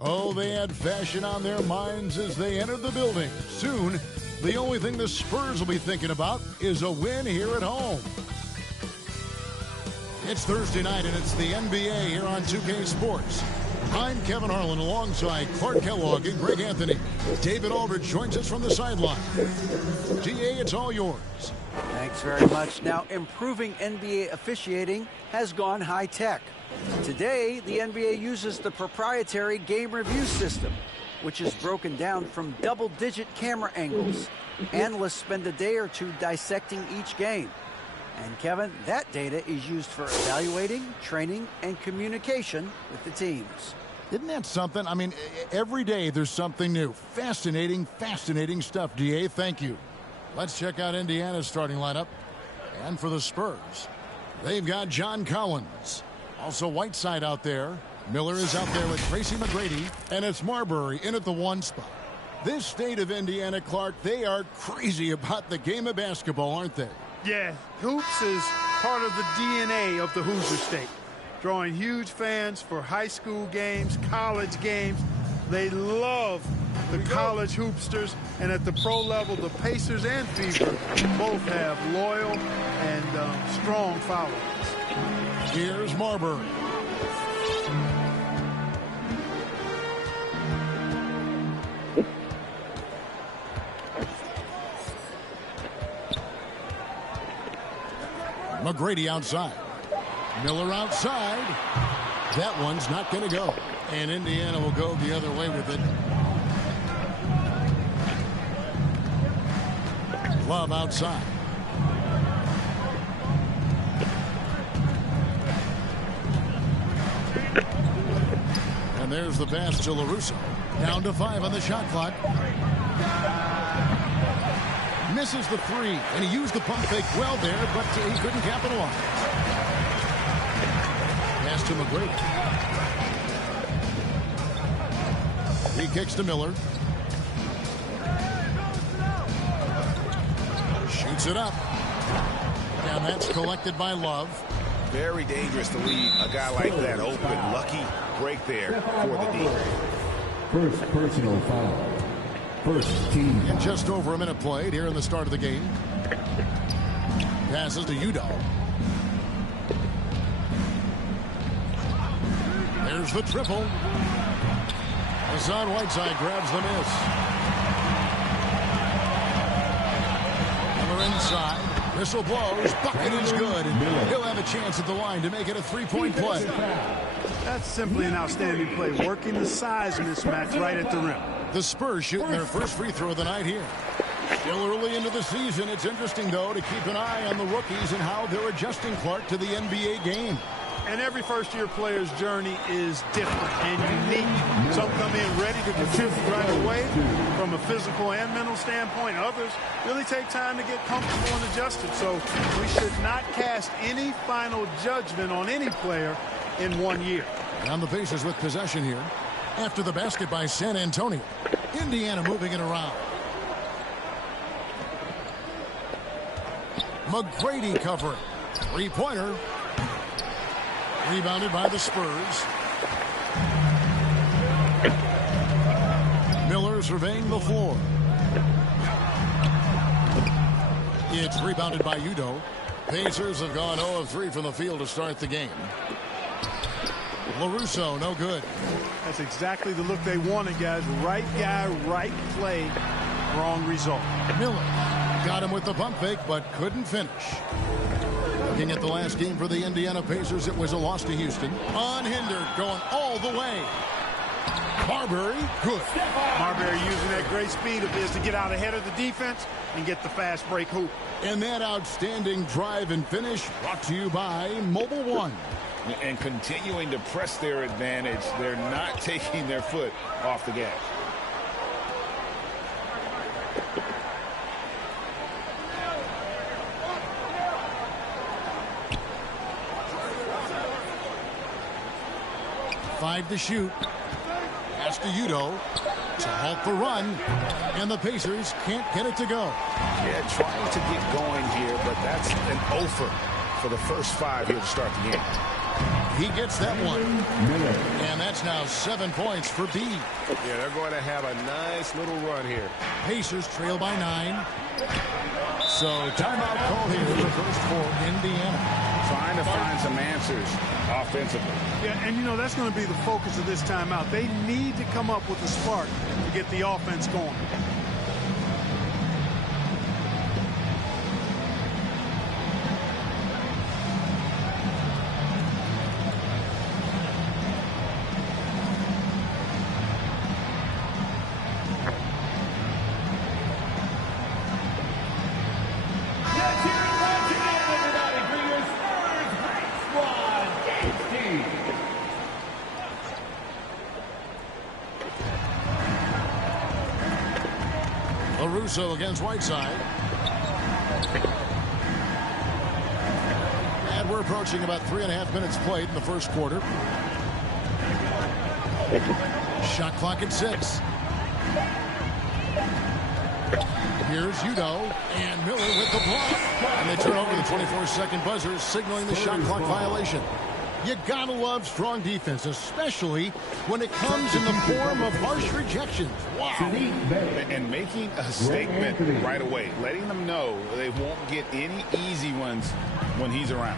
Oh, they had fashion on their minds as they entered the building. Soon, the only thing the Spurs will be thinking about is a win here at home. It's Thursday night, and it's the NBA here on 2K Sports. I'm Kevin Harlan alongside Clark Kellogg and Greg Anthony. David Aldridge joins us from the sideline. GA, it's all yours. Thanks very much. Now, improving NBA officiating has gone high-tech. Today, the NBA uses the proprietary game review system, which is broken down from double-digit camera angles. Analysts spend a day or two dissecting each game. And, Kevin, that data is used for evaluating, training, and communication with the teams. Isn't that something? I mean, every day there's something new. Fascinating, fascinating stuff, DA. Thank you. Let's check out Indiana's starting lineup. And for the Spurs, they've got John Collins. Also Whiteside out there. Miller is out there with Tracy McGrady. And it's Marbury in at the 1 spot. This state of Indiana, Clark, they are crazy about the game of basketball, aren't they? Yeah, hoops is part of the DNA of the Hoosier State. Drawing huge fans for high school games, college games. They love the college hoopsters, and at the pro level, the Pacers and Fever both have loyal and strong followers. Here's Marbury. McGrady outside. Miller outside. That one's not going to go. And Indiana will go the other way with it. Love outside. And there's the pass to LaRusso. Down to 5 on the shot clock. Misses the 3, and he used the pump fake well there, but he couldn't capitalize. Pass to McGrady. He kicks to Miller. Shoots it up. And that's collected by Love. Very dangerous to leave a guy like that open. Lucky break there for the D. First personal foul. First team. And just over a minute played here in the start of the game. Passes to Udo. There's the triple. Hassan Whiteside grabs the miss. Miller inside. Whistle blows. Bucket is good. And he'll have a chance at the line to make it a three-point play. That's simply an outstanding play, working the size mismatch right at the rim. The Spurs shooting their first free throw of the night here. Still early into the season. It's interesting, though, to keep an eye on the rookies and how they're adjusting, Clark, to the NBA game. And every first-year player's journey is different and unique. Some come in ready to contribute right away from a physical and mental standpoint. Others really take time to get comfortable and adjusted. So we should not cast any final judgment on any player in 1 year. And the Pacers with possession here. After the basket by San Antonio. Indiana moving it around. McGrady covering. Three-pointer. Rebounded by the Spurs. Miller surveying the floor. It's rebounded by Udo. Pacers have gone 0 of 3 from the field to start the game. LaRusso, no good. That's exactly the look they wanted, guys. Right guy, right play, wrong result. Miller got him with the pump fake, but couldn't finish. Looking at the last game for the Indiana Pacers, it was a loss to Houston. Unhindered, going all the way. Marbury, good. Marbury using that great speed of his to get out ahead of the defense and get the fast break hoop. And that outstanding drive and finish brought to you by Mobile One. And continuing to press their advantage, they're not taking their foot off the gas. Five to shoot. Pass to Udo to halt the run. And the Pacers can't get it to go. Yeah, trying to get going here, but that's an offer for the first 5 here to start the game. He gets that one. And that's now 7 points for B. Yeah, they're going to have a nice little run here. Pacers trail by 9. So timeout call here in the first for Indiana. Trying to find some answers offensively. Yeah, and you know, that's going to be the focus of this timeout. They need to come up with a spark to get the offense going. LaRusso against Whiteside. And we're approaching about 3.5 minutes played in the first quarter. Shot clock at 6. Here's Udo and Miller with the block. And they turn over the 24-second buzzer, signaling the shot clock violation. You gotta love strong defense, especially when it comes in the form of harsh rejections. Wow. And making a statement right away, letting them know they won't get any easy ones when he's around.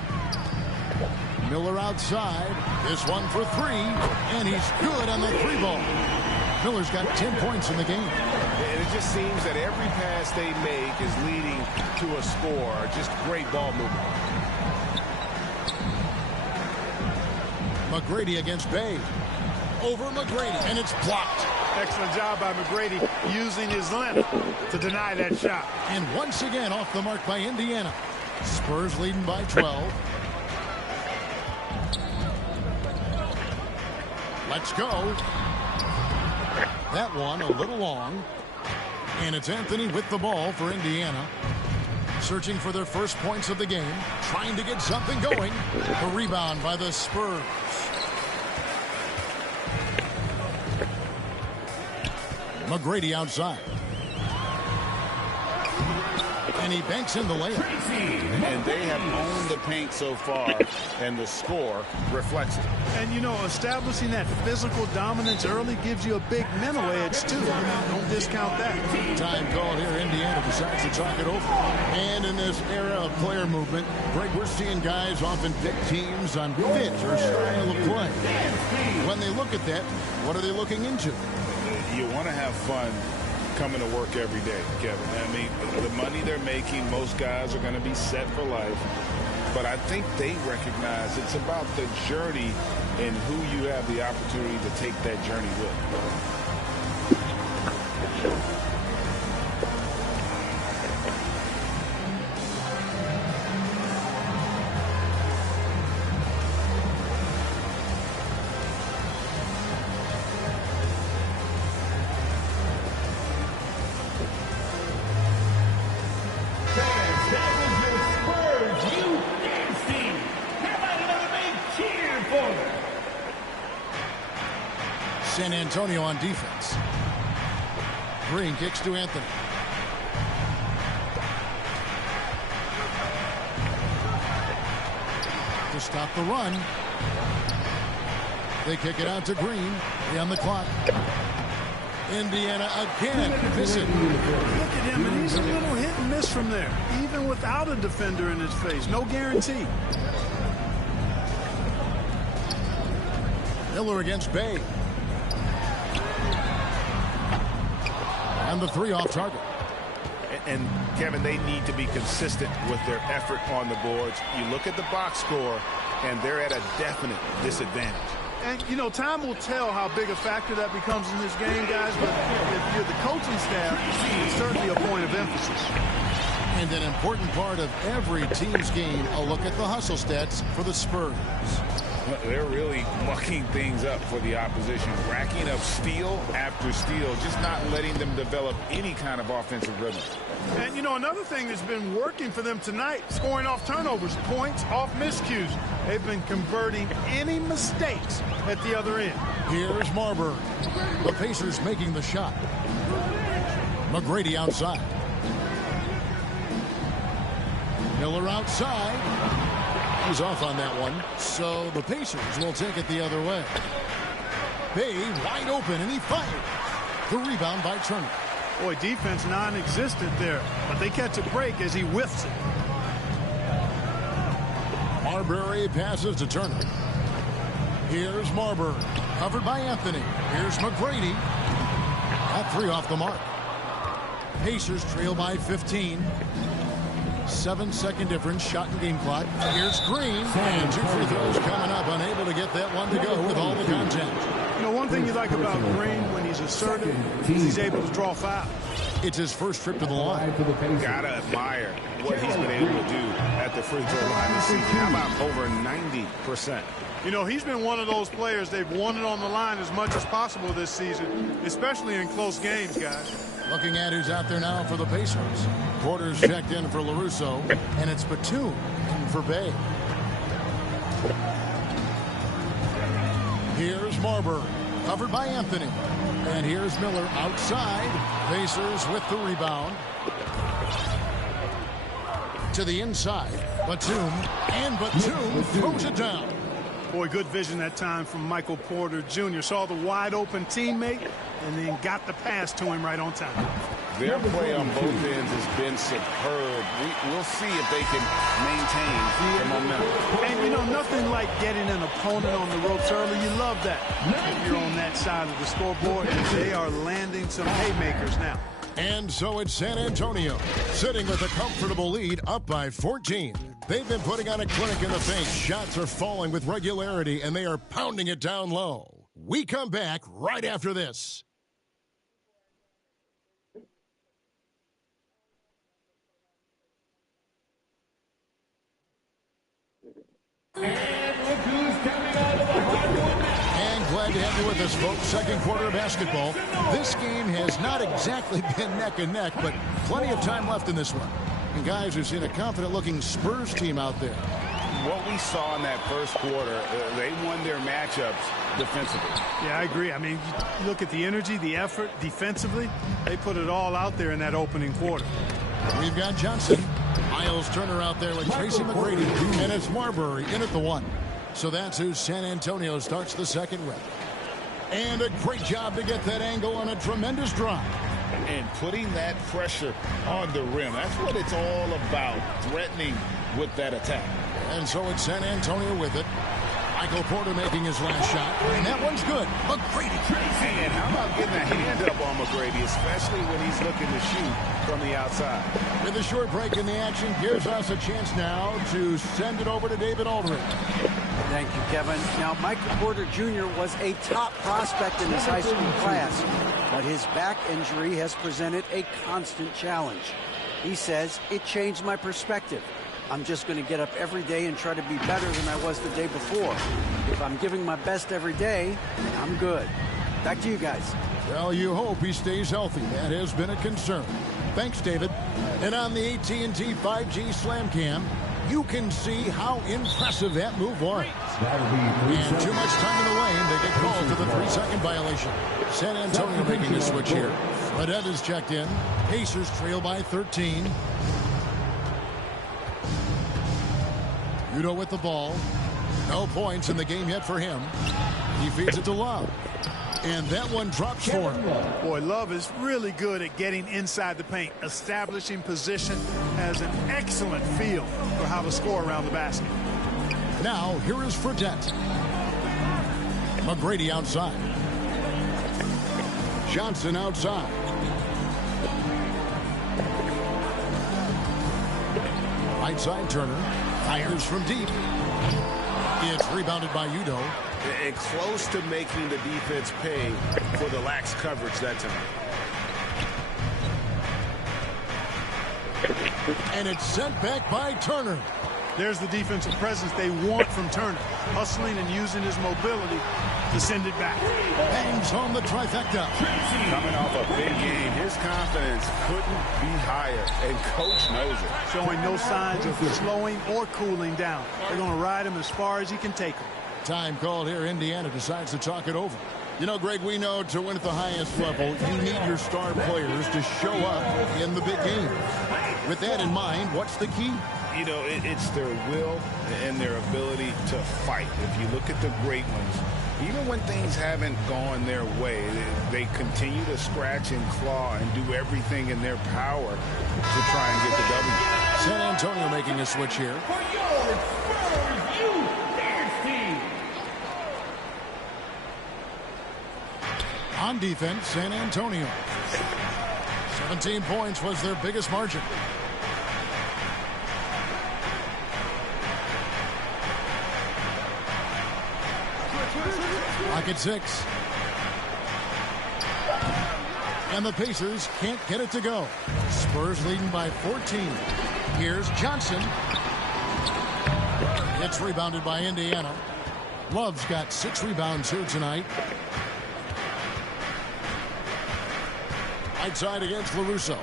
Miller outside. This one for 3. And he's good on the 3-ball. Miller's got 10 points in the game. And it just seems that every pass they make is leading to a score. Just great ball movement. McGrady against Bay. Over McGrady, and it's blocked. Excellent job by McGrady using his length to deny that shot. And once again off the mark by Indiana. Spurs leading by 12. Let's go. That one a little long. And it's Anthony with the ball for Indiana. Searching for their first points of the game. Trying to get something going. A rebound by the Spurs. McGrady outside. And he banks in the layup. And they have owned the paint so far, and the score reflects it. And, you know, establishing that physical dominance early gives you a big mental edge, too. Don't discount that. Time called here. Indiana decides to talk it over. And in this era of player movement, Greg, we're seeing guys often pick teams on fit or style of play. When they look at that, what are they looking into? You want to have fun coming to work every day, Kevin. I mean, the money they're making, most guys are going to be set for life. But I think they recognize it's about the journey and who you have the opportunity to take that journey with. San Antonio on defense. Green kicks to Anthony. To stop the run. They kick it out to Green. On the clock. Indiana again. Missing. Look at him, and he's a little hit and miss from there, even without a defender in his face. No guarantee. Miller against Bay. And the three off target. And Kevin, they need to be consistent with their effort on the boards. You look at the box score, and they're at a definite disadvantage. And, you know, time will tell how big a factor that becomes in this game, guys. But if you're the coaching staff, it's certainly a point of emphasis. And an important part of every team's game, a look at the hustle stats for the Spurs. They're really mucking things up for the opposition, racking up steal after steal, just not letting them develop any kind of offensive rhythm. And, you know, another thing that's been working for them tonight, scoring off turnovers, points off miscues. They've been converting any mistakes at the other end. Here's Marbury. The Pacers making the shot. McGrady outside. Miller outside. He's off on that one, so the Pacers will take it the other way. Bay wide open, and he fired. The rebound by Turner. Boy, defense non-existent there, but they catch a break as he whiffs it. Marbury passes to Turner. Here's Marbury, covered by Anthony. Here's McGrady. That three off the mark. Pacers trail by 15. 7-second difference, shot and game clock. Here's Green, and 2 free throws coming up, unable to get that one to go with all the contact. You know, one thing you like about Green when he's assertive is he's able to draw foul. It's his first trip to the line. Gotta admire what he's been able to do at the free throw line this season. How about over 90%? You know, he's been one of those players they've wanted on the line as much as possible this season, especially in close games, guys. Looking at who's out there now for the Pacers. Porter's checked in for LaRusso, and it's Batum in for Bay. Here's Marbury, covered by Anthony. And here's Miller outside. Pacers with the rebound. To the inside. Batum, and Batum throws it down. Boy, good vision that time from Michael Porter Jr. Saw the wide open teammate and then got the pass to him right on time. Their play on both ends has been superb. We'll see if they can maintain their momentum. And, you know, nothing like getting an opponent on the ropes early. You love that. If you're on that side of the scoreboard, they are landing some haymakers now. And so it's San Antonio, sitting with a comfortable lead, up by 14. They've been putting on a clinic in the paint. Shots are falling with regularity, and they are pounding it down low. We come back right after this. And look who's coming out of the hardwood. And glad to have you with us, folks. Second quarter of basketball. This game has not exactly been neck and neck, but plenty of time left in this one. And guys, we've seen a confident-looking Spurs team out there. What we saw in that first quarter, they won their matchups defensively. Yeah, I agree. I mean, you look at the energy, the effort defensively. They put it all out there in that opening quarter. We've got Johnson. Miles Turner out there with Tracy McGrady. And it's Marbury in at the 1. So that's who San Antonio starts the second with. And a great job to get that angle on a tremendous drive. And putting that pressure on the rim. That's what it's all about, threatening with that attack. And so it's San Antonio with it. Michael Porter making his last shot. And that one's good. McGrady. And how about getting a hand up on McGrady, especially when he's looking to shoot from the outside. With a short break in the action, gives us a chance now to send it over to David Aldridge. Thank you, Kevin. Now, Michael Porter Jr. was a top prospect in his high school class, but his back injury has presented a constant challenge. He says, it changed my perspective. I'm just going to get up every day and try to be better than I was the day before. If I'm giving my best every day, I'm good. Back to you guys. Well, you hope he stays healthy. That has been a concern. Thanks, David. And on the AT&T 5G Slam Cam, you can see how impressive that move was. And too much time in the lane, they get called for the 3-second violation. San Antonio making a switch here. Fredette is checked in. Pacers trail by 13. Udo with the ball. No points in the game yet for him. He feeds it to Love. And that one drops for him. Boy, Love is really good at getting inside the paint, establishing position, has an excellent feel for how to score around the basket. Now, here is Fredette. McGrady outside. Johnson outside. Right side Turner. Fires from deep. It's rebounded by Udo. And close to making the defense pay for the lax coverage that time. And it's sent back by Turner. There's the defensive presence they want from Turner, hustling and using his mobility to send it back. Bangs home the trifecta. Coming off a big game, his confidence couldn't be higher, and coach knows it. Showing no signs of slowing or cooling down. They're going to ride him as far as he can take him. Time called here. Indiana decides to talk it over. You know, Greg, we know to win at the highest level, you need your star players to show up in the big game. With that in mind, what's the key? You know, it's their will and their ability to fight. If you look at the great ones, even when things haven't gone their way, they continue to scratch and claw and do everything in their power to try and get the W. San Antonio making a switch here. For your Spurs Youth Dance Team. On defense, San Antonio. 17 points was their biggest margin. Lock at 6. And the Pacers can't get it to go. Spurs leading by 14. Here's Johnson. It's rebounded by Indiana. Love's got 6 rebounds here tonight. Right side against LaRusso.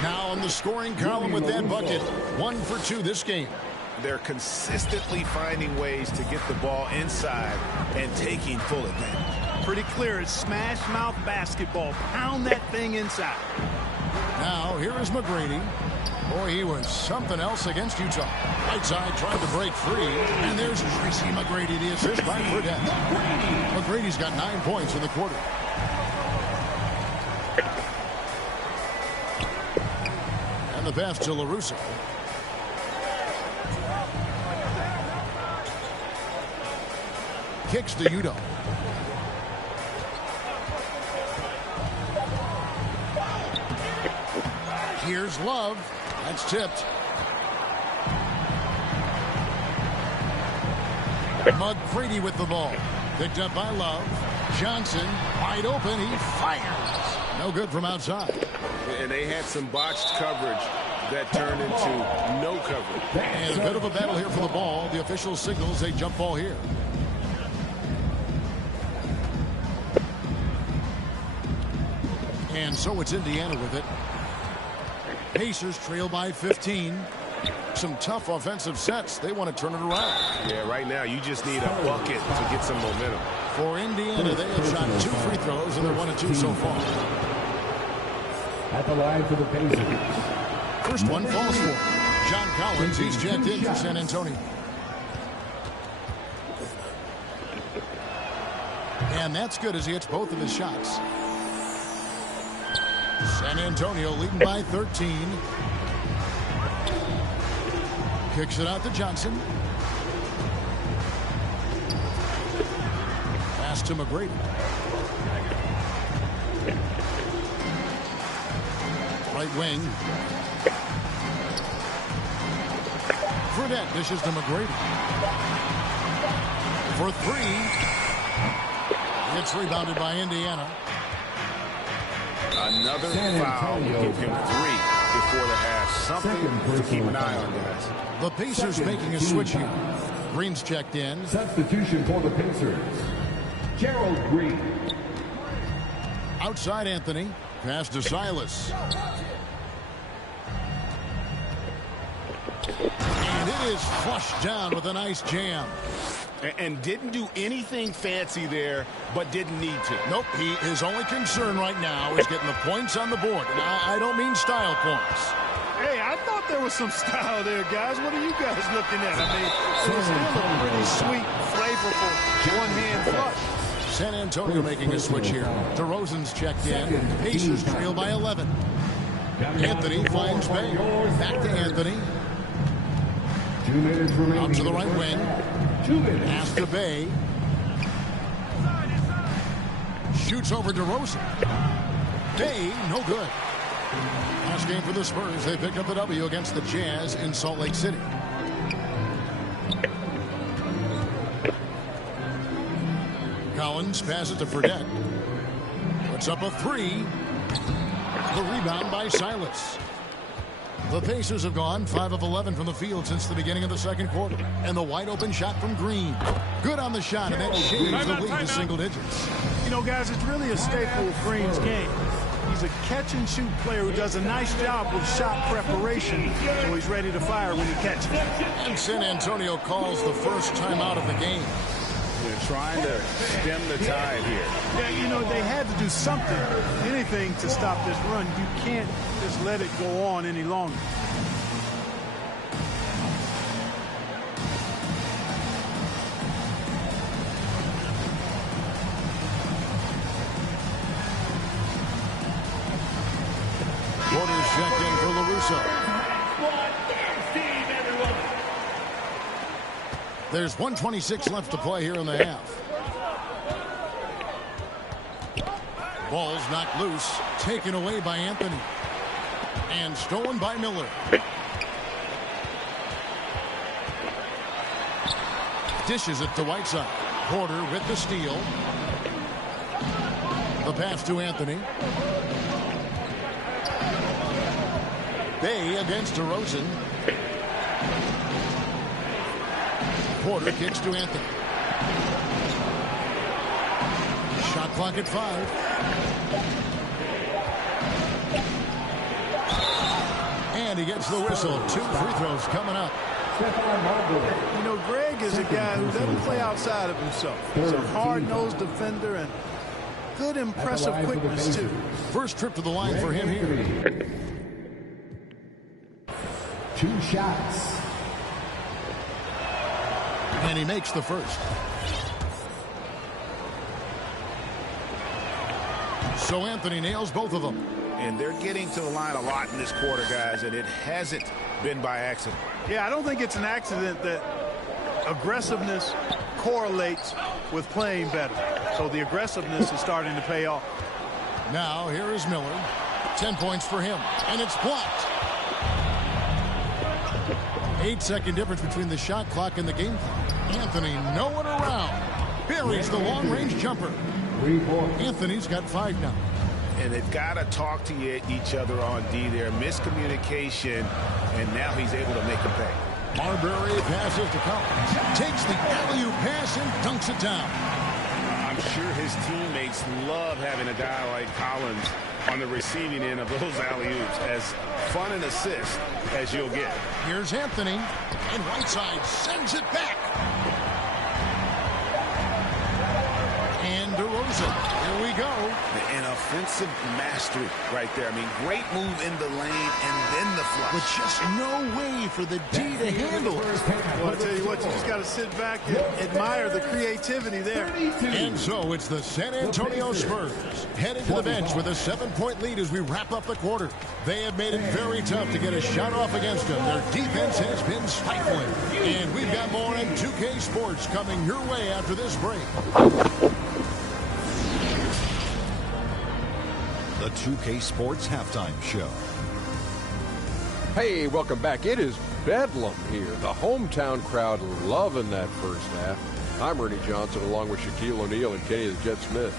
Now on the scoring column with that bucket. 1 for 2 this game. They're consistently finding ways to get the ball inside and taking full advantage. Pretty clear. It's smash mouth basketball. Pound that thing inside. Now here is McGrady. Boy, he was something else against Utah. Right side trying to break free. And there's Tracy McGrady, the assist by Fredette. McGrady's got 9 points in the quarter. And the pass to LaRusso. Kicks to Udo. Here's Love. That's tipped. McGrady with the ball. Picked up by Love. Johnson wide open. He fires. No good from outside. And they had some botched coverage that turned into no coverage. And a bit of a battle here for the ball. The official signals a jump ball here. And so it's Indiana with it. Pacers trail by 15. Some tough offensive sets. They want to turn it around. Yeah, right now you just need a bucket to get some momentum. For Indiana, they have shot 2 free throws, and they're 1 of 2 so far. at the line for the Pacers. First one falls for John Collins. He's checked in for San Antonio. And that's good as he hits both of his shots. San Antonio leading by 13. Kicks it out to Johnson. Pass to McGrady. Right wing. Fredette dishes to McGrady. For three. It's rebounded by Indiana. Another foul will give him 3 before the half. Something to keep an eye on, guys. The Pacers making a switch here. Green's checked in. Substitution for the Pacers. Gerald Green. Outside Anthony. Pass to Silas. And it is flushed down with a nice jam. And didn't do anything fancy there, but didn't need to. Nope, his only concern right now is getting the points on the board. And I don't mean style points. Hey, I thought there was some style there, guys. What are you guys looking at? I mean, it's still a pretty sweet, flavorful one-hand flush. San Antonio making a switch here. DeRozan's checked in. Pacers trail by 11. Anthony finds Bay. Back to Anthony. 2 minutes remaining. Out to the right wing. 2 minutes. Pass to Bay. Shoots over DeRozan. Bay, no good. Last game for the Spurs. They picked up the W against the Jazz in Salt Lake City. Collins passes to Fredette. Puts up a 3. The rebound by Silas. The Pacers have gone 5 of 11 from the field since the beginning of the second quarter. And the wide open shot from Green. Good on the shot, and that shaves the lead to single digits. You know, guys, it's really a staple of Green's game. He's a catch-and-shoot player who does a nice job with shot preparation, so he's ready to fire when he catches it. And San Antonio calls the first timeout of the game. They're trying to stem the tide here. Yeah, you know, they had to do something, anything to stop this run. You can't just let it go on any longer. Porter's checked in for LaRusso. There's 1:26 left to play here in the half. Ball's knocked loose, taken away by Anthony. And stolen by Miller. Dishes it to Whiteside. Porter with the steal. The pass to Anthony. Bay against DeRozan. Porter kicks to Anthony. Shot clock at 5. And he gets the whistle. 2 free throws coming up. You know, Greg is a guy who doesn't play outside of himself. He's a hard-nosed defender and good, impressive quickness, too. First trip to the line for him here. 2 shots. And he makes the first. So Anthony nails both of them. And they're getting to the line a lot in this quarter, guys, and it hasn't been by accident. Yeah, I don't think it's an accident that aggressiveness correlates with playing better. So the aggressiveness is starting to pay off. Now here is Miller. 10 points for him. And it's blocked. 8-second difference between the shot clock and the game clock. Anthony nowhere around. Buries the long-range jumper. Anthony's got 5 now. And they've got to talk to each other on D there. Miscommunication, and now he's able to make a pay. Marbury passes to Collins. Takes the alley-oop pass and dunks it down. I'm sure his teammates love having a guy like Collins on the receiving end of those alley-oops. As fun an assist as you'll get. Here's Anthony, and Whiteside sends it back. And DeRozan, here we go. And a defensive mastery right there. I mean, great move in the lane and then the flush. With just no way for the D to handle it. Well, I tell you what, you just got to sit back and admire the creativity there. And so it's the San Antonio Spurs heading to the bench with a 7-point lead as we wrap up the quarter. They have made it very tough to get a shot off against them. Their defense has been stifling. And we've got more in 2K Sports coming your way after this break. The 2K Sports Halftime Show. Hey, welcome back. It is Bedlam here. The hometown crowd loving that first half. I'm Ernie Johnson along with Shaquille O'Neal and Kenny the Jet Smith.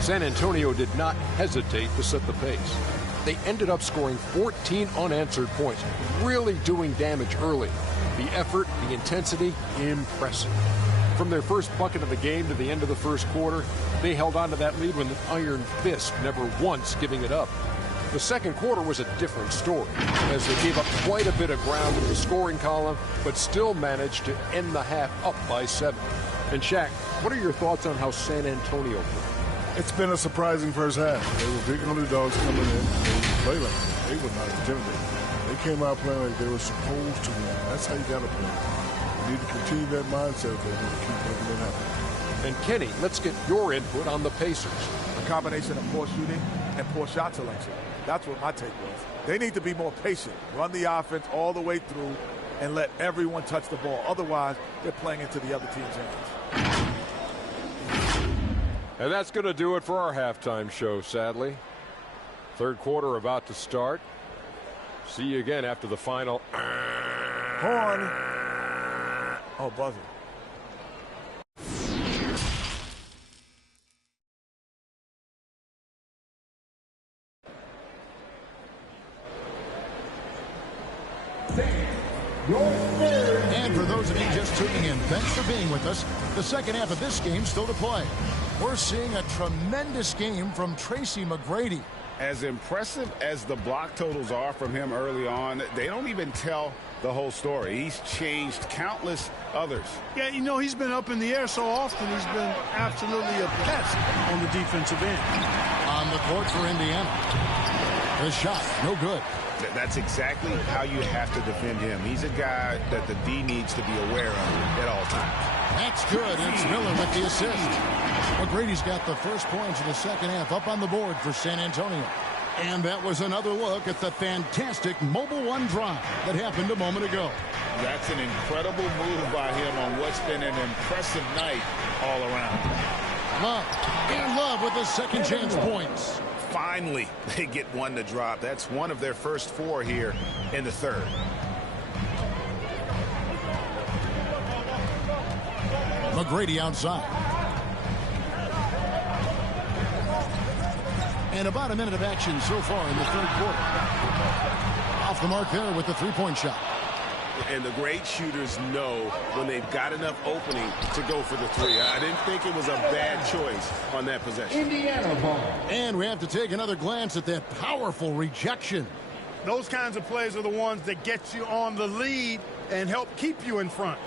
San Antonio did not hesitate to set the pace. They ended up scoring 14 unanswered points, really doing damage early. The effort, the intensity, impressive. From their first bucket of the game to the end of the first quarter, they held on to that lead with an iron fist, never once giving it up. The second quarter was a different story, as they gave up quite a bit of ground in the scoring column, but still managed to end the half up by 7. And Shaq, what are your thoughts on how San Antonio played? It's been a surprising first half. They were big underdogs coming in. They played like they were not intimidated. They came out playing like they were supposed to win. That's how you got to play. You need to continue that mindset if they need to keep making it happen. And Kenny, let's get your input on the Pacers. A combination of poor shooting and poor shot selection. That's what my take was. They need to be more patient, run the offense all the way through, and let everyone touch the ball. Otherwise, they're playing into the other team's hands. And that's going to do it for our halftime show, sadly. Third quarter about to start. See you again after the final. Horn. Oh, buzzer. And for those of you just tuning in, thanks for being with us. The second half of this game still to play. We're seeing a tremendous game from Tracy McGrady. As impressive as the block totals are from him early on, they don't even tell the whole story. He's changed countless others. Yeah, you know, he's been up in the air so often, he's been absolutely a pest on the defensive end. On the court for Indiana. The shot, no good. That's exactly how you have to defend him. He's a guy that the D needs to be aware of at all times. That's good. It's Miller with the assist. McGrady's got the first points in the second half up on the board for San Antonio. And that was another look at the fantastic Mobile One drive that happened a moment ago. That's an incredible move by him on what's been an impressive night all around. Love with the second chance points. Finally, they get one to drop. That's one of their first 4 here in the third. McGrady outside. And about a minute of action so far in the third quarter. Off the mark there with the three-point shot. And the great shooters know when they've got enough opening to go for the 3. I didn't think it was a bad choice on that possession. Indiana ball. And we have to take another glance at that powerful rejection. Those kinds of plays are the ones that get you on the lead and help keep you in front.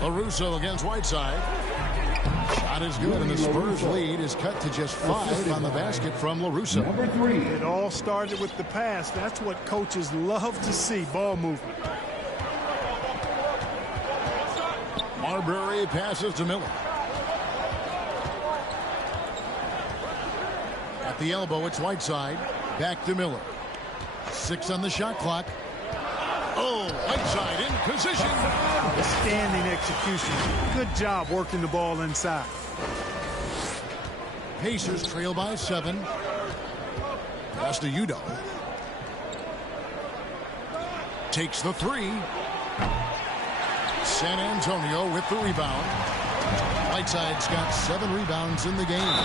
LaRusso against Whiteside. Shot is good, and the Spurs lead is cut to just 5 on the basket from LaRusso. Number 3. It all started with the pass. That's what coaches love to see, ball movement. Marbury passes to Miller. At the elbow, it's Whiteside. Back to Miller. 6 on the shot clock. Oh, Whiteside in position. Standing execution. Good job working the ball inside. Pacers trail by 7. Pass to Udo. Takes the 3. San Antonio with the rebound. Whiteside's got 7 rebounds in the game.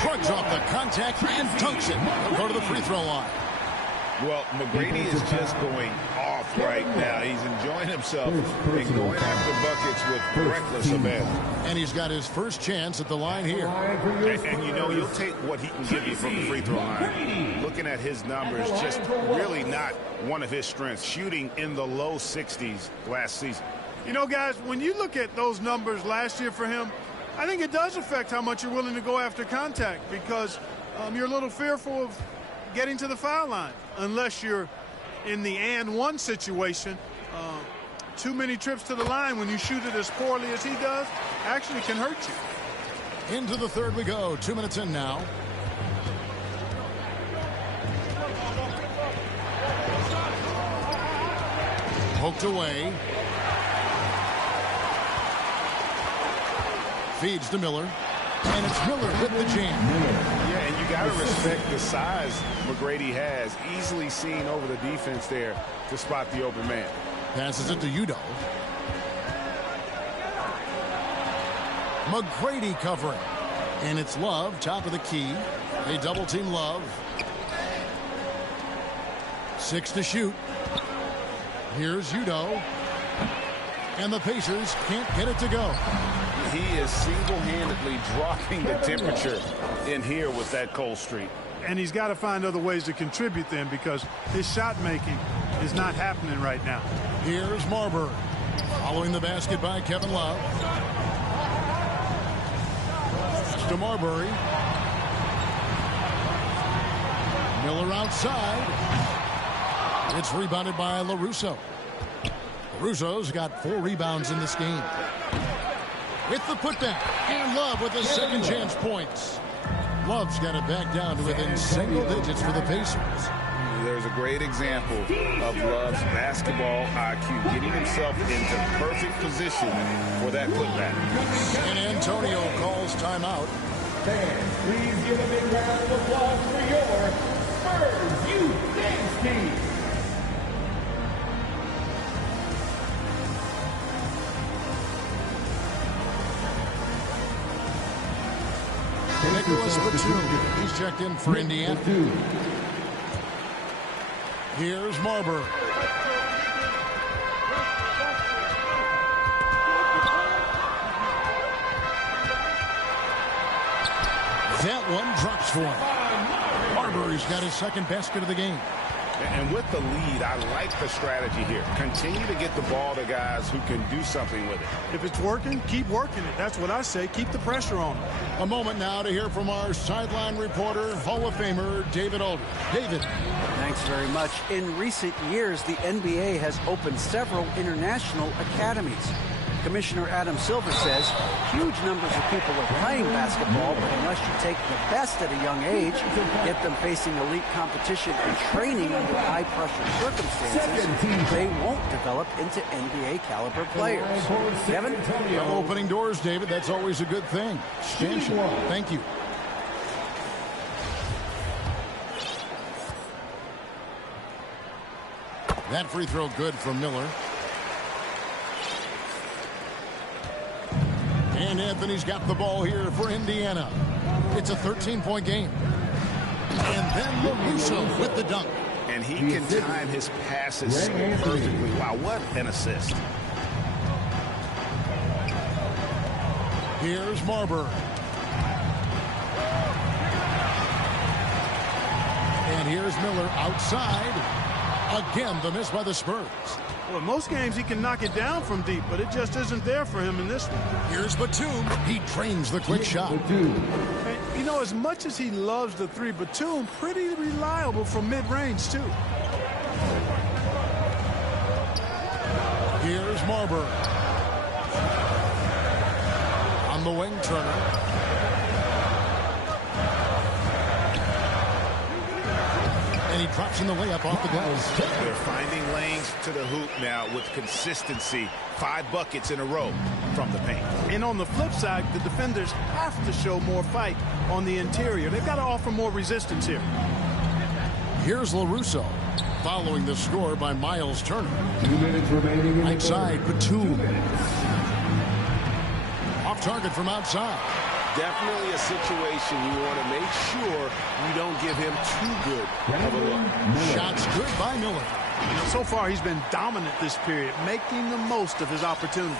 Shrugs off the contact and dunks it. He'll go to the free throw line. Well, McGrady is just going off right now. He's enjoying himself and going after buckets with reckless abandon. And he's got his first chance at the line here. And you know, you'll take what he can give you from the free throw line. Looking at his numbers, just really not one of his strengths. Shooting in the low 60s last season. You know, guys, when you look at those numbers last year for him, I think it does affect how much you're willing to go after contact, because you're a little fearful of getting to the foul line unless you're in the and one situation. Too many trips to the line when you shoot it as poorly as he does actually can hurt you. Into the third we go. 2 minutes in now. Poked away. Feeds to Miller. And it's Miller with the jam. Yeah, and you got to respect the size McGrady has. Easily seen over the defense there to spot the open man. Passes it to Udo. McGrady covering. And it's Love, top of the key. They double team Love. 6 to shoot. Here's Udo. And the Pacers can't get it to go. He is single-handedly dropping the temperature in here with that cold streak. And he's got to find other ways to contribute then, because his shot making is not happening right now. Here's Marbury. Following the basket by Kevin Love. To Marbury. Miller outside. It's rebounded by LaRusso. LaRusso's got 4 rebounds in this game. With the putback, and Love with a second chance points. Love's got it back down to within single digits for the Pacers. There's a great example of Love's basketball IQ, getting himself into perfect position for that putback. And Antonio calls timeout. Fans, please give a big round of applause for your Spurs Youth Games team. Nicholas Batum. He's checked in for Indiana. Here's Marbury. That one drops for him. Marbury's got his second basket of the game. And with the lead, I like the strategy here. Continue to get the ball to guys who can do something with it. If it's working, keep working it. That's what I say. Keep the pressure on him. A moment now to hear from our sideline reporter, Hall of Famer David Aldridge. David. Thanks very much. In recent years, the NBA has opened several international academies. Commissioner Adam Silver says huge numbers of people are playing basketball, but unless you take the best at a young age, get them facing elite competition and training under high-pressure circumstances, they won't develop into NBA-caliber players. Kevin? Well, opening doors, David. That's always a good thing. Expansion. Thank you. That free throw good from Miller. And Anthony's got the ball here for Indiana. It's a 13-point game. And then LaRusso with the dunk. And he can time his passes so perfectly. Wow, what an assist. Here's Marbury. And here's Miller outside. Again, the miss by the Spurs. Well, in most games he can knock it down from deep, but it just isn't there for him in this one. Here's Batum. He drains the quick shot. And, you know, as much as he loves the three, Batum pretty reliable from mid-range, too. Here's Marbury. On the wing, Turner. And he drops in the layup off the glass. They're finding lanes to the hoop now with consistency. 5 buckets in a row from the paint. And on the flip side, the defenders have to show more fight on the interior. They've got to offer more resistance here. Here's LaRusso following the score by Miles Turner. 2 minutes remaining. Right side, Batum. Off target from outside. Definitely a situation you want to make sure you don't give him too good of a look. Shots good by Miller. So far, he's been dominant this period, making the most of his opportunities.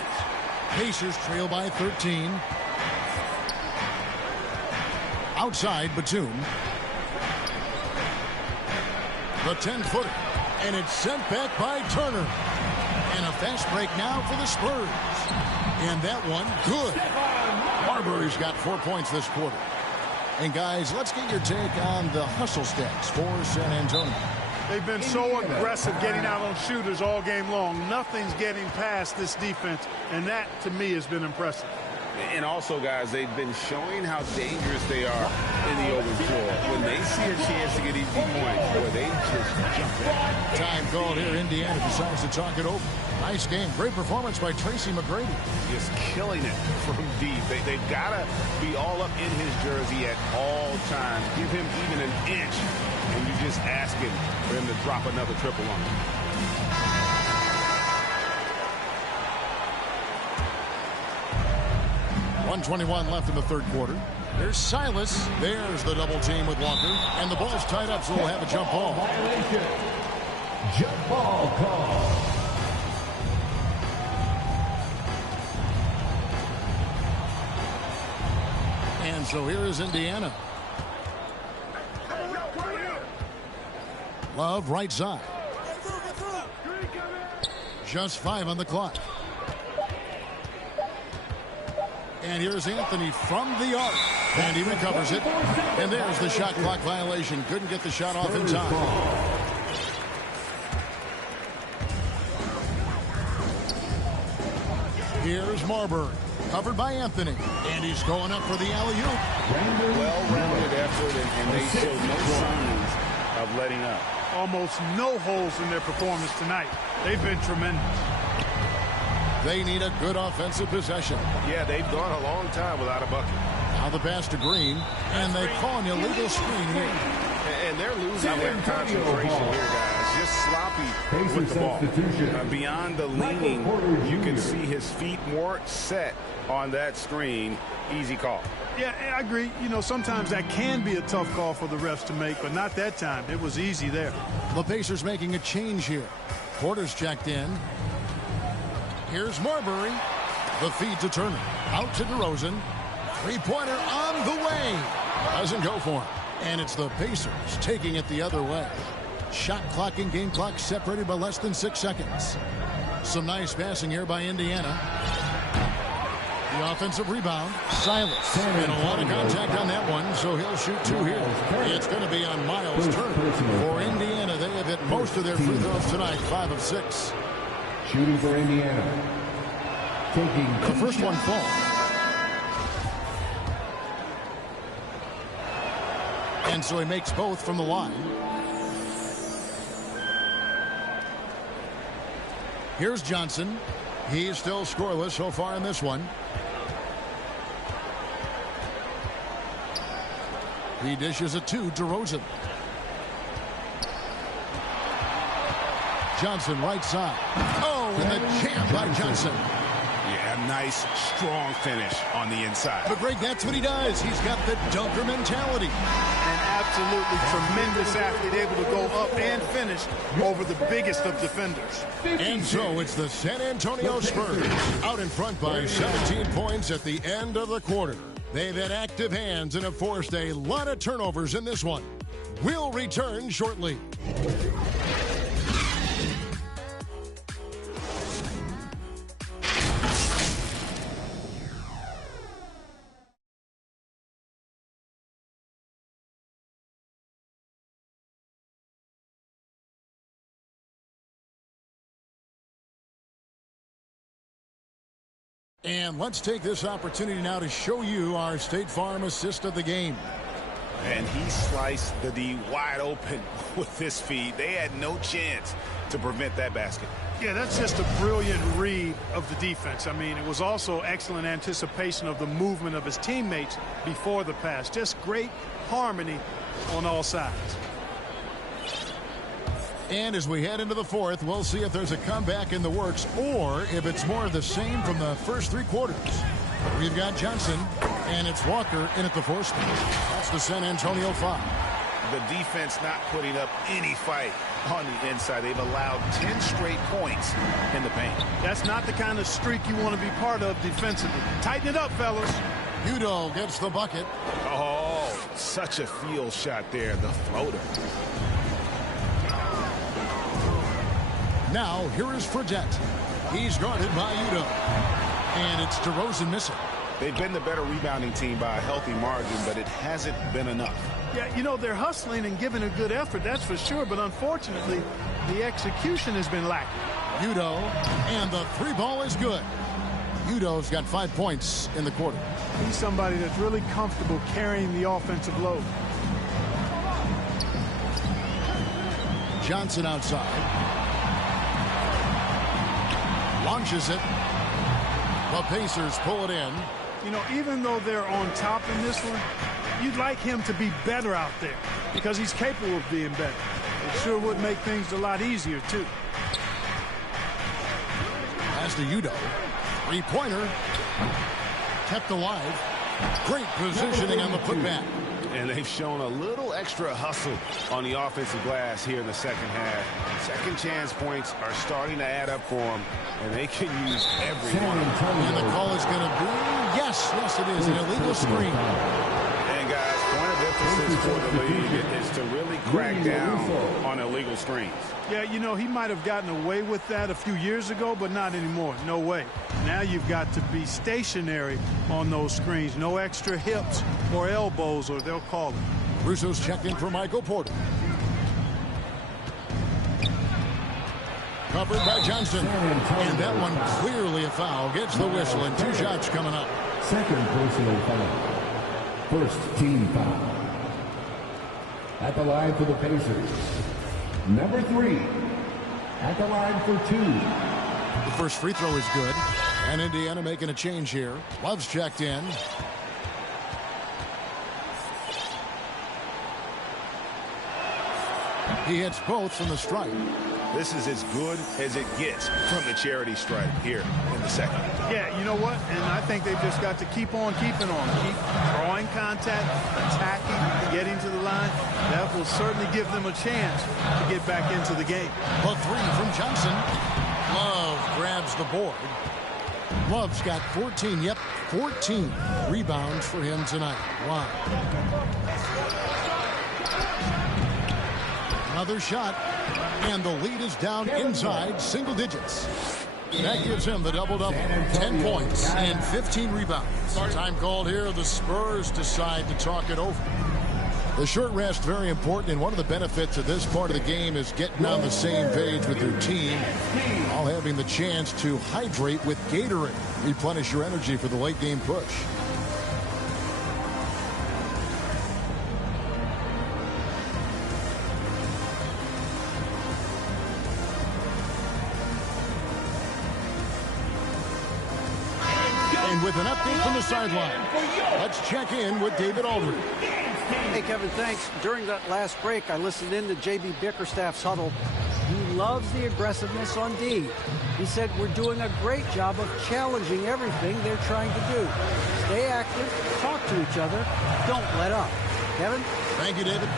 Pacers trail by 13. Outside, Batum. The 10-footer. And it's sent back by Turner. And a fast break now for the Spurs. And that one, good. Marbury's got 4 points this quarter. And guys, let's get your take on the hustle stats for San Antonio. They've been so aggressive getting out on shooters all game long. Nothing's getting past this defense, and that, to me, has been impressive. And also, guys, they've been showing how dangerous they are in the open floor. When they see a chance to get easy points, boy, they just jump in. Time called here. Indiana decides to talk it over. Nice game. Great performance by Tracy McGrady. Just killing it from deep. They've got to be all up in his jersey at all times. Give him even an inch, and you're just asking for him to drop another triple on him. 1:21 left in the third quarter. There's Silas. There's the double team with Walker. And the ball's tied up, so we'll have a jump ball. Violation. Jump ball call. And so here is Indiana. Love right side. Just 5 on the clock. And here's Anthony from the arc. And he recovers it. And there's the shot clock violation. Couldn't get the shot off in time. Here's Marbury. Covered by Anthony. And he's going up for the alley-oop. Well-rounded effort, and they show no signs of letting up. Almost no holes in their performance tonight. They've been tremendous. They need a good offensive possession. Yeah, they've gone a long time without a bucket. Now the pass to Green, and they call an illegal screen here. And they're losing their concentration here, guys. Just sloppy with the ball. Beyond the leaning, you can see his feet more set on that screen. Easy call. Yeah, I agree. You know, sometimes that can be a tough call for the refs to make, but not that time. It was easy there. The Pacers making a change here. Porter's checked in. Here's Marbury. The feed to Turner. Out to DeRozan. Three-pointer on the way. Doesn't go for him. And it's the Pacers taking it the other way. Shot clock and game clock separated by less than 6 seconds. Some nice passing here by Indiana. The offensive rebound. Silas. And a lot of contact on that one, so he'll shoot 2 here. It's going to be on Miles Turner. For Indiana, they have hit most of their free throws tonight, 5 of 6. Shooting for Indiana. Taking the first one falls. And so he makes both from the line. Here's Johnson. He's still scoreless so far in this one. He dishes it to DeRozan. Johnson right side. Oh, and the jam by Johnson. Yeah, nice, strong finish on the inside. But Greg, that's what he does. He's got the dunker mentality. An absolutely tremendous athlete, able to go up and finish over the biggest of defenders. And so it's the San Antonio Spurs out in front by 17 points at the end of the quarter. They've had active hands and have forced a lot of turnovers in this one. We'll return shortly. And let's take this opportunity now to show you our State Farm assist of the game. And he sliced the D wide open with this feed. They had no chance to prevent that basket. Yeah, that's just a brilliant read of the defense. I mean, it was also excellent anticipation of the movement of his teammates before the pass. Just great harmony on all sides. And as we head into the fourth, we'll see if there's a comeback in the works or if it's more of the same from the first 3 quarters. We've got Johnson, and it's Walker in at the 4 spot. That's the San Antonio foul. the defense not putting up any fight on the inside. They've allowed 10 straight points in the paint. That's not the kind of streak you want to be part of defensively. Tighten it up, fellas. Udo gets the bucket. Oh, such a field shot there, the floater. Now, here is Fredette. He's guarded by Udo. And it's DeRozan missing. They've been the better rebounding team by a healthy margin, but it hasn't been enough. Yeah, you know, they're hustling and giving a good effort, that's for sure. But unfortunately, the execution has been lacking. Udo, and the three ball is good. Udo's got 5 points in the quarter. He's somebody that's really comfortable carrying the offensive load. Johnson outside. Launches it. The Pacers pull it in. You know, even though they're on top in this one, you'd like him to be better out there because he's capable of being better. It sure would make things a lot easier, too. Pass to Udo. Three-pointer. Kept alive. Great positioning on the putback. And they've shown a little extra hustle on the offensive glass here in the second half. Second chance points are starting to add up for them, and they can use every one. And the call is going to be, yes, it is, an illegal screen. And guys, point of emphasis for the league is to really crack down on illegal screens. Yeah, you know, he might have gotten away with that a few years ago, but not anymore. No way. Now you've got to be stationary on those screens. No extra hips or elbows, or they'll call it. Russo's checked in for Michael Porter. Covered by Johnson. And that one clearly a foul. Gets the whistle, and 2 shots coming up. Second personal foul. First team foul. At the line for the Pacers. Number 3. At the line for 2. The first free throw is good. And Indiana making a change here. Love's checked in. He hits both from the stripe. This is as good as it gets from the charity stripe here in the second. Yeah, you know what? And I think they've just got to keep on keeping on. Keep drawing contact, attacking, getting to the line. That will certainly give them a chance to get back into the game. A three from Johnson. Love grabs the board. Love's got 14, 14 rebounds for him tonight. Wow. Another shot, and the lead is down inside single digits. That gives him the double-double. 10 points and 15 rebounds. Time called here. The Spurs decide to talk it over. The short rest, very important, and one of the benefits of this part of the game is getting on the same page with your team, while having the chance to hydrate with Gatorade. Replenish your energy for the late game push. And with an update from the sideline, let's check in with David Aldridge. Hey, Kevin, thanks. During that last break, I listened in to J.B. Bickerstaff's huddle. He loves the aggressiveness on D. He said, we're doing a great job of challenging everything they're trying to do. Stay active, talk to each other, don't let up. Kevin? Thank you, David.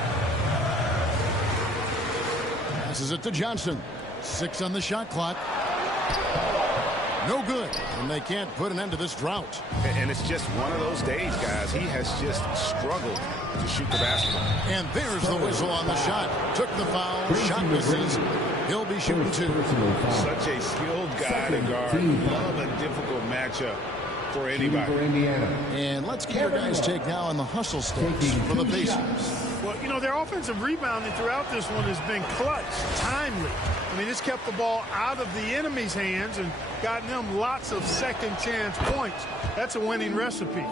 Passes it to Johnson. 6 on the shot clock. No good, and they can't put an end to this drought. And it's just one of those days, guys. He has just struggled to shoot the basketball. And there's the whistle on the shot. Took the foul, shot misses. He'll be shooting 2. Such a skilled guy to guard. Love a difficult matchup for anybody. And let's get your guys' take now on the hustle stakes for the Pacers. Well, you know, their offensive rebounding throughout this one has been clutch, timely. I mean, it's kept the ball out of the enemy's hands and gotten them lots of second chance points. That's a winning recipe.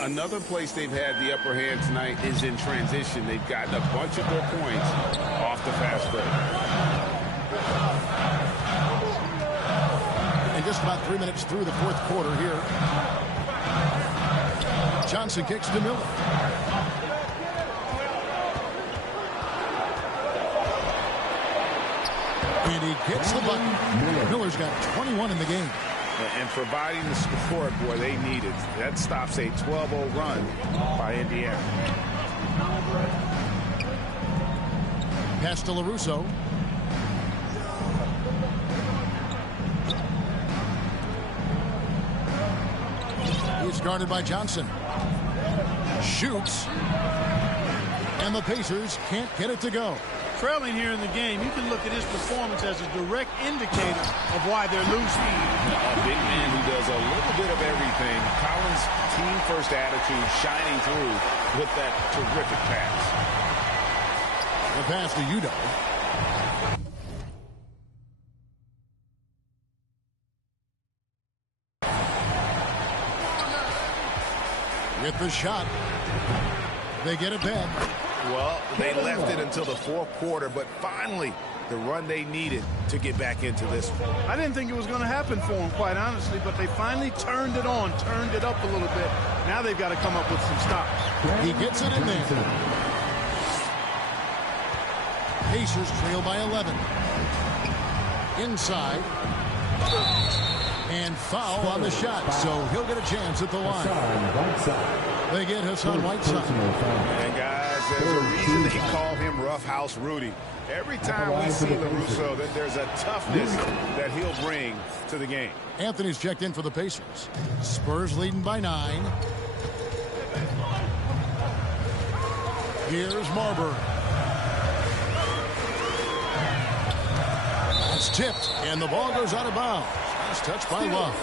Another place they've had the upper hand tonight is in transition. They've gotten a bunch of their points off the fast break. And just about 3 minutes through the fourth quarter here. Johnson kicks to Miller. And he gets the bucket. Miller's got 21 in the game. And providing the support, boy, they needed. That stops a 12-0 run by Indiana. Pass to LaRusso. He's guarded by Johnson. Shoots. And the Pacers can't get it to go. Trailing here in the game, you can look at his performance as a direct indicator of why they're losing. A big man who does a little bit of everything. Collins' team-first attitude shining through with that terrific pass. The pass to Udo. With the shot, they get it back. Well, they left it until the fourth quarter, but finally the run they needed to get back into this one. I didn't think it was going to happen for them, quite honestly, but they finally turned it on, turned it up a little bit. Now they've got to come up with some stops. He gets it in there. Pacers trail by 11. Inside. And foul on the shot, so he'll get a chance at the line. They get Hassan Whiteside. And guys, there's a reason they call him Rough House Rudy. Every time we see LaRusso, that there's a toughness that he'll bring to the game. Anthony's checked in for the Pacers. Spurs leading by 9. Here's Marbury. It's tipped, and the ball goes out of bounds. Nice touch by Love.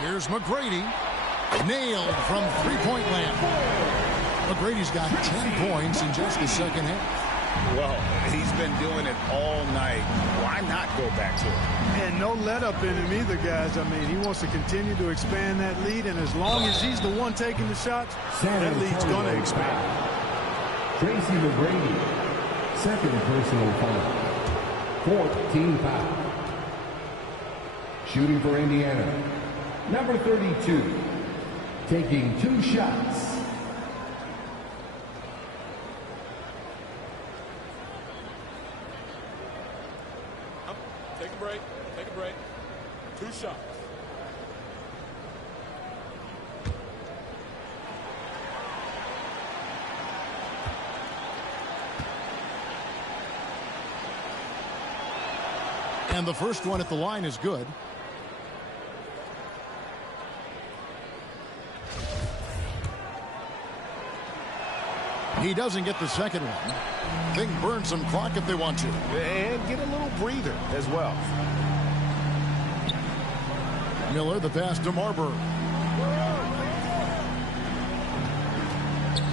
Here's McGrady. Nailed from three-point land. McGrady's got 10 points in just the second half. Well, he's been doing it all night. Why not go back to it? And no let-up in him either, guys. I mean, he wants to continue to expand that lead, and as long as he's the one taking the shots, that lead's going to expand. Tracy McGrady, second personal foul. 4th team foul. Shooting for Indiana, number 32, taking 2 shots. Take a break. Take a break. 2 shots. And the first one at the line is good. He doesn't get the second one. They can burn some clock if they want to. And get a little breather as well. Miller, the pass to Marbury.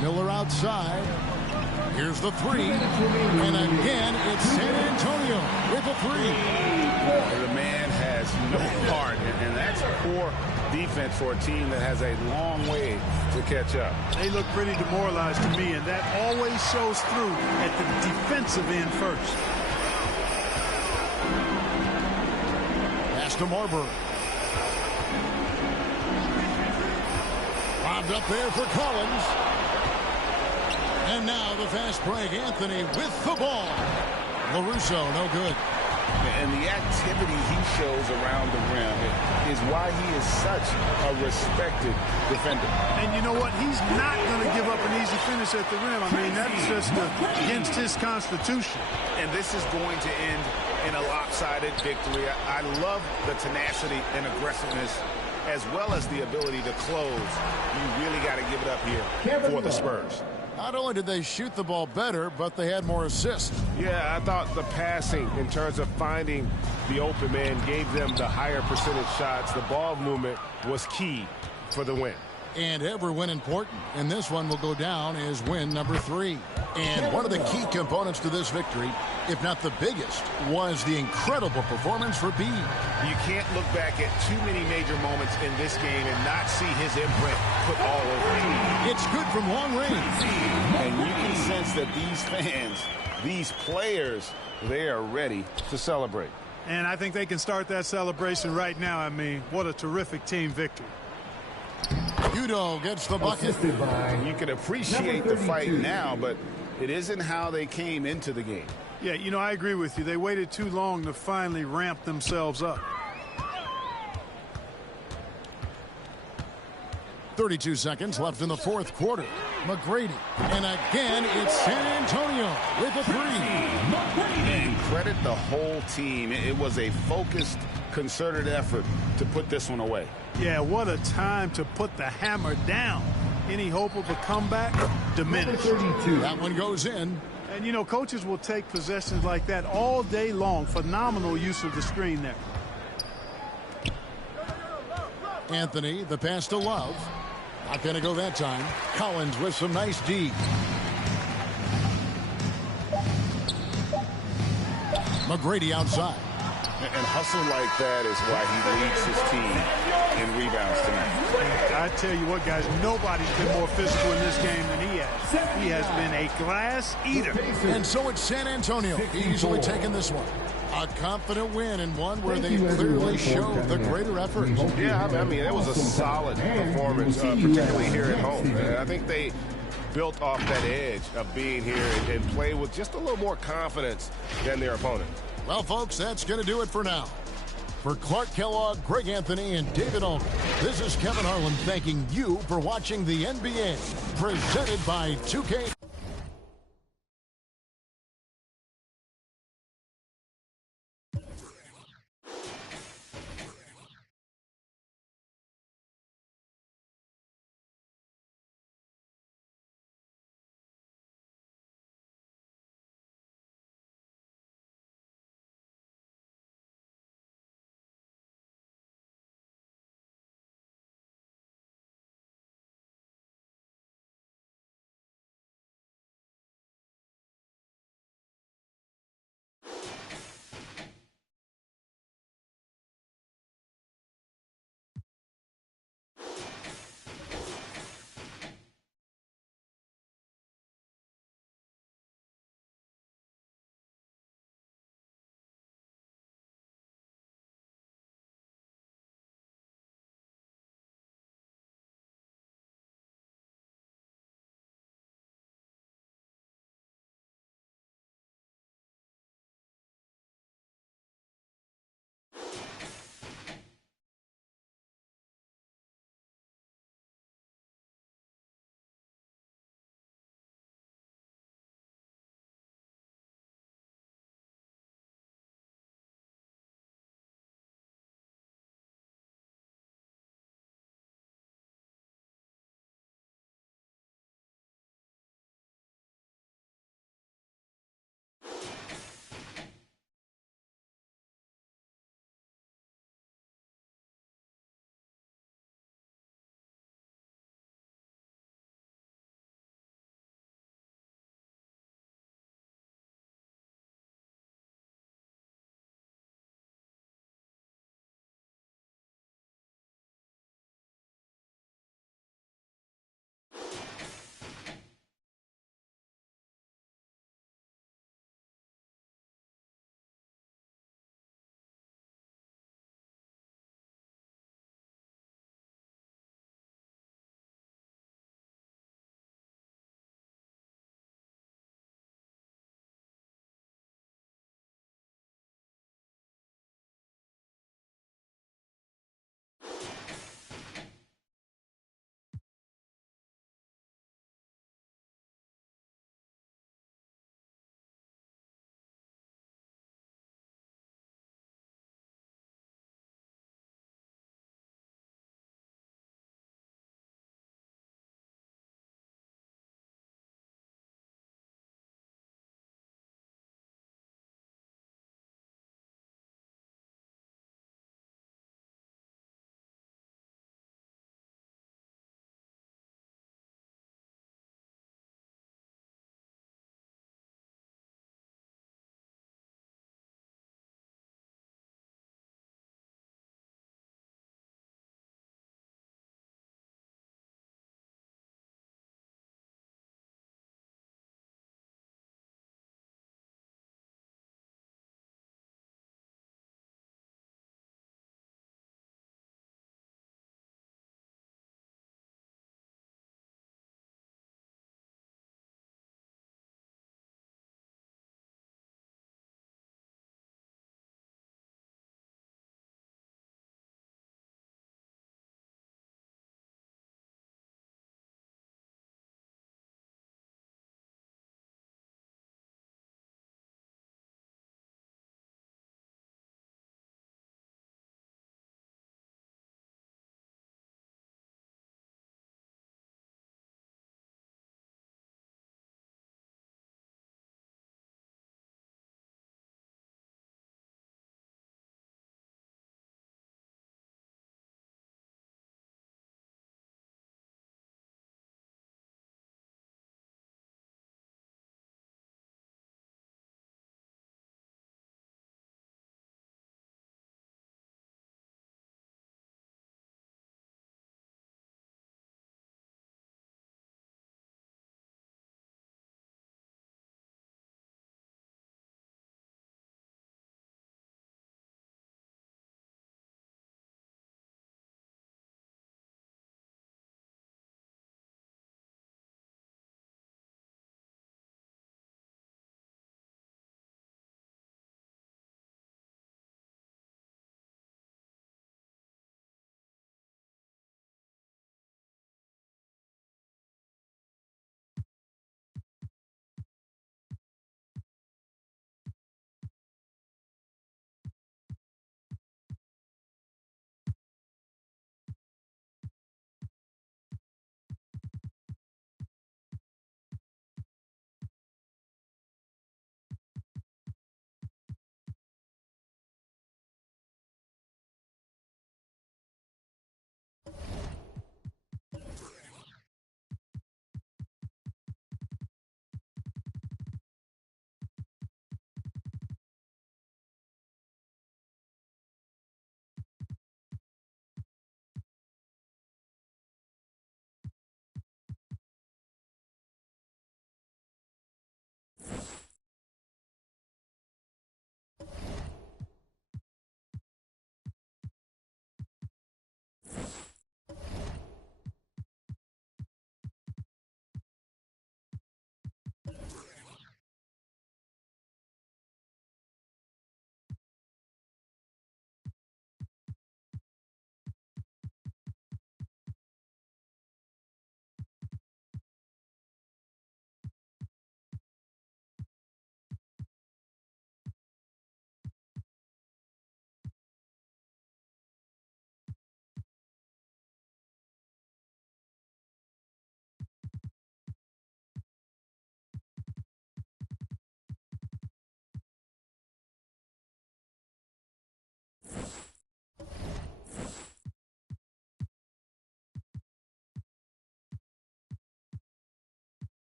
Miller outside. Here's the 3. And again, it's San Antonio with a 3. The man has no heart, and that's poor defense for a team that has a long way to catch up. They look pretty demoralized to me, and that always shows through at the defensive end first. Pass to Marbury. Lobbed up there for Collins. And now the fast break. Anthony with the ball. LaRusso, no good. And the activity he shows around the rim is why he is such a respected defender. And you know what? He's not going to give up an easy finish at the rim. I mean, that's just against his constitution. And this is going to end in a lopsided victory. I love the tenacity and aggressiveness as well as the ability to close. You really got to give it up here for the Spurs. Not only did they shoot the ball better, but they had more assists. Yeah, I thought the passing in terms of finding the open man gave them the higher percentage shots. The ball movement was key for the win. And every win important. And this one will go down as win number 3. And one of the key components to this victory, if not the biggest, was the incredible performance for B. You can't look back at too many major moments in this game and not see his imprint put all over it. It's good from long range. And you can sense that these fans, these players, they are ready to celebrate. And I think they can start that celebration right now. I mean, what a terrific team victory. Udo gets the bucket. You can appreciate the fight now, but it isn't how they came into the game. Yeah, you know, I agree with you. They waited too long to finally ramp themselves up. 32 seconds left in the fourth quarter. McGrady. And again, it's San Antonio with a three. And credit the whole team. It was a focused, concerted effort to put this one away. Yeah, what a time to put the hammer down. Any hope of a comeback? Diminished. That one goes in. And, you know, coaches will take possessions like that all day long. Phenomenal use of the screen there. Anthony, the pass to Love. Not going to go that time. Collins with some nice D. McGrady outside. And hustle like that is why he leads his team in rebounds tonight. I tell you what, guys, nobody's been more physical in this game than he has. He has been a glass eater. And so it's San Antonio easily taking this one. A confident win and one where they clearly showed the greater effort. Yeah, I mean, it was a solid performance, particularly here at home. I think they built off that edge of being here and play with just a little more confidence than their opponent. Well, folks, that's going to do it for now. For Clark Kellogg, Greg Anthony, and David Aldridge, this is Kevin Harlan thanking you for watching the NBA, presented by 2K.